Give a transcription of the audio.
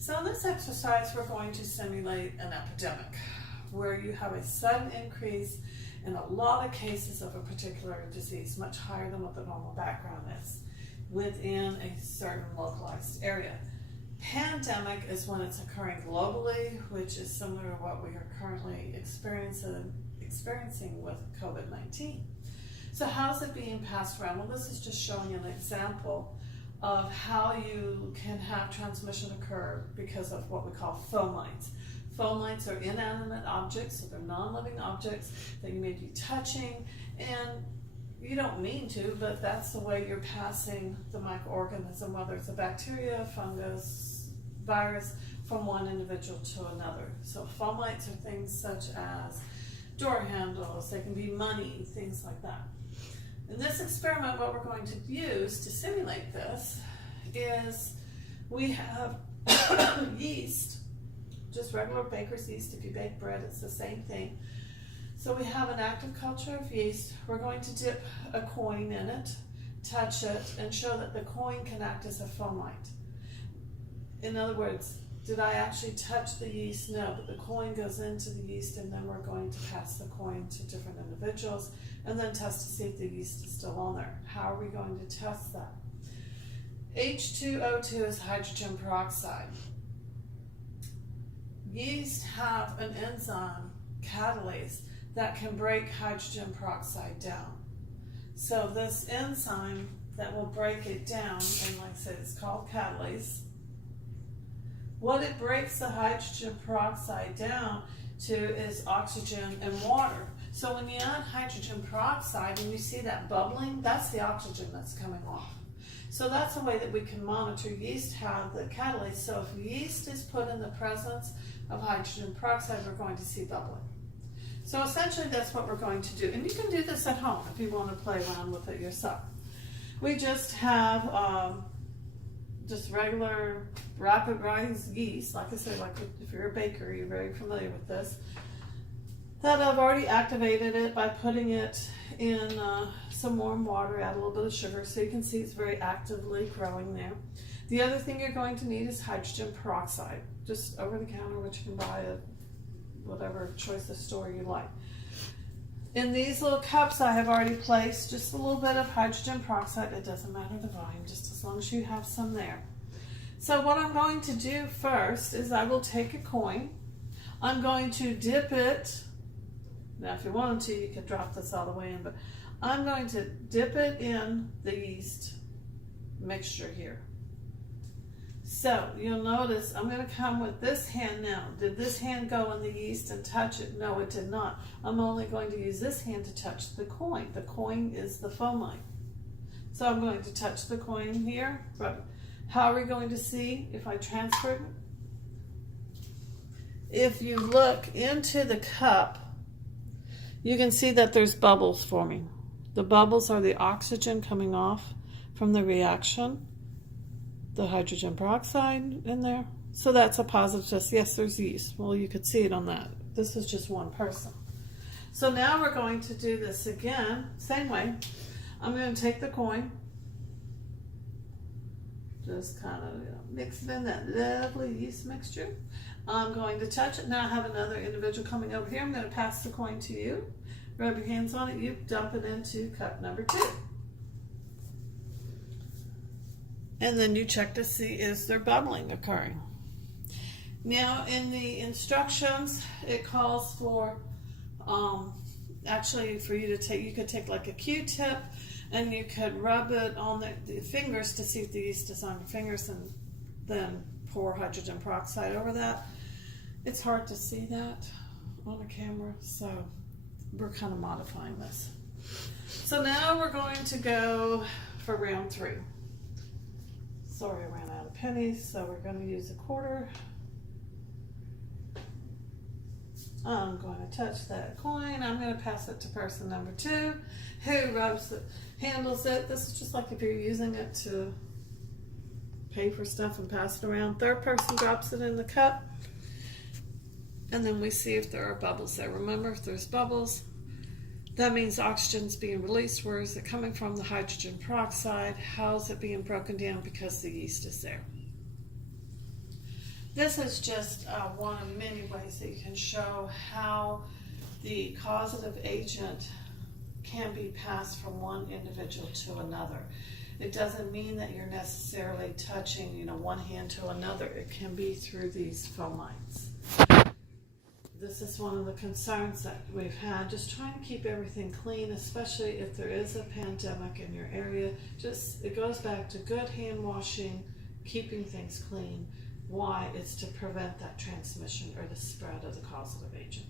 So in this exercise, we're going to simulate an epidemic where you have a sudden increase in a lot of cases of a particular disease, much higher than what the normal background is, within a certain localized area. Pandemic is when it's occurring globally, which is similar to what we are currently experiencing with COVID-19. So how is it being passed around? Well, this is just showing an example of how you can have transmission occur because of what we call fomites. Fomites are inanimate objects, so they're non-living objects that you may be touching, and you don't mean to, but that's the way you're passing the microorganism, whether it's a bacteria, fungus, virus, from one individual to another. So fomites are things such as door handles, they can be money, things like that. In this experiment, what we're going to use to simulate this is we have yeast, just regular baker's yeast. If you bake bread, it's the same thing. So we have an active culture of yeast. We're going to dip a coin in it, touch it, and show that the coin can act as a fomite. In other words, did I actually touch the yeast? No, but the coin goes into the yeast, and then we're going to pass the coin to different individuals and then test to see if the yeast is still on there. How are we going to test that? H2O2 is hydrogen peroxide. Yeast have an enzyme, catalase, that can break hydrogen peroxide down. So this enzyme that will break it down, and like I said, it's called catalase. What it breaks the hydrogen peroxide down to is oxygen and water. So when you add hydrogen peroxide and you see that bubbling, that's the oxygen that's coming off. So that's a way that we can monitor. Yeast have the catalase. So if yeast is put in the presence of hydrogen peroxide, we're going to see bubbling. So essentially that's what we're going to do. And you can do this at home if you want to play around with it yourself. We just have just regular rapid rise yeast. Like I said, like if you're a baker, you're very familiar with this. That I've already activated it by putting it in some warm water, add a little bit of sugar, so you can see it's very actively growing there. The other thing you're going to need is hydrogen peroxide, just over the counter, which you can buy at whatever choice of store you like. In these little cups, I have already placed just a little bit of hydrogen peroxide. It doesn't matter the volume, just as long as you have some there. So what I'm going to do first is I will take a coin. I'm going to dip it. Now, if you wanted to, you could drop this all the way in, but I'm going to dip it in the yeast mixture here. So you'll notice I'm going to come with this hand now. Did this hand go in the yeast and touch it? No, it did not. I'm only going to use this hand to touch the coin. The coin is the fomite. So I'm going to touch the coin here. How are we going to see if I transfer it? If you look into the cup, you can see that there's bubbles forming. The bubbles are the oxygen coming off from the reaction. The hydrogen peroxide in there. So that's a positive test. Yes, there's yeast. Well, you could see it on that. This is just one person. So now we're going to do this again, same way. I'm going to take the coin, just kind of mix it in that lovely yeast mixture. I'm going to touch it. Now I have another individual coming over here. I'm going to pass the coin to you. Rub your hands on it. You dump it into cup number 2. And then you check to see, is there bubbling occurring? Now in the instructions, it calls for, actually for you to take, you could take like a Q-tip and you could rub it on the fingers to see if the yeast is on your fingers, and then pour hydrogen peroxide over that. It's hard to see that on a camera, so we're kind of modifying this. So now we're going to go for round 3. Sorry, I ran out of pennies, so we're going to use a quarter. I'm going to touch that coin. I'm going to pass it to person number 2, who rubs it, handles it. This is just like if you're using it to pay for stuff and pass it around. Third person drops it in the cup, and then we see if there are bubbles there. Remember, if there's bubbles, that means oxygen's being released. Where is it coming from? The hydrogen peroxide. How is it being broken down? Because the yeast is there. This is just one of many ways that you can show how the causative agent can be passed from one individual to another. It doesn't mean that you're necessarily touching, one hand to another. It can be through these fomites. This is one of the concerns that we've had, just trying to keep everything clean, especially if there is a pandemic in your area. It goes back to good hand washing, keeping things clean. Why? It's to prevent that transmission or the spread of the causative agent.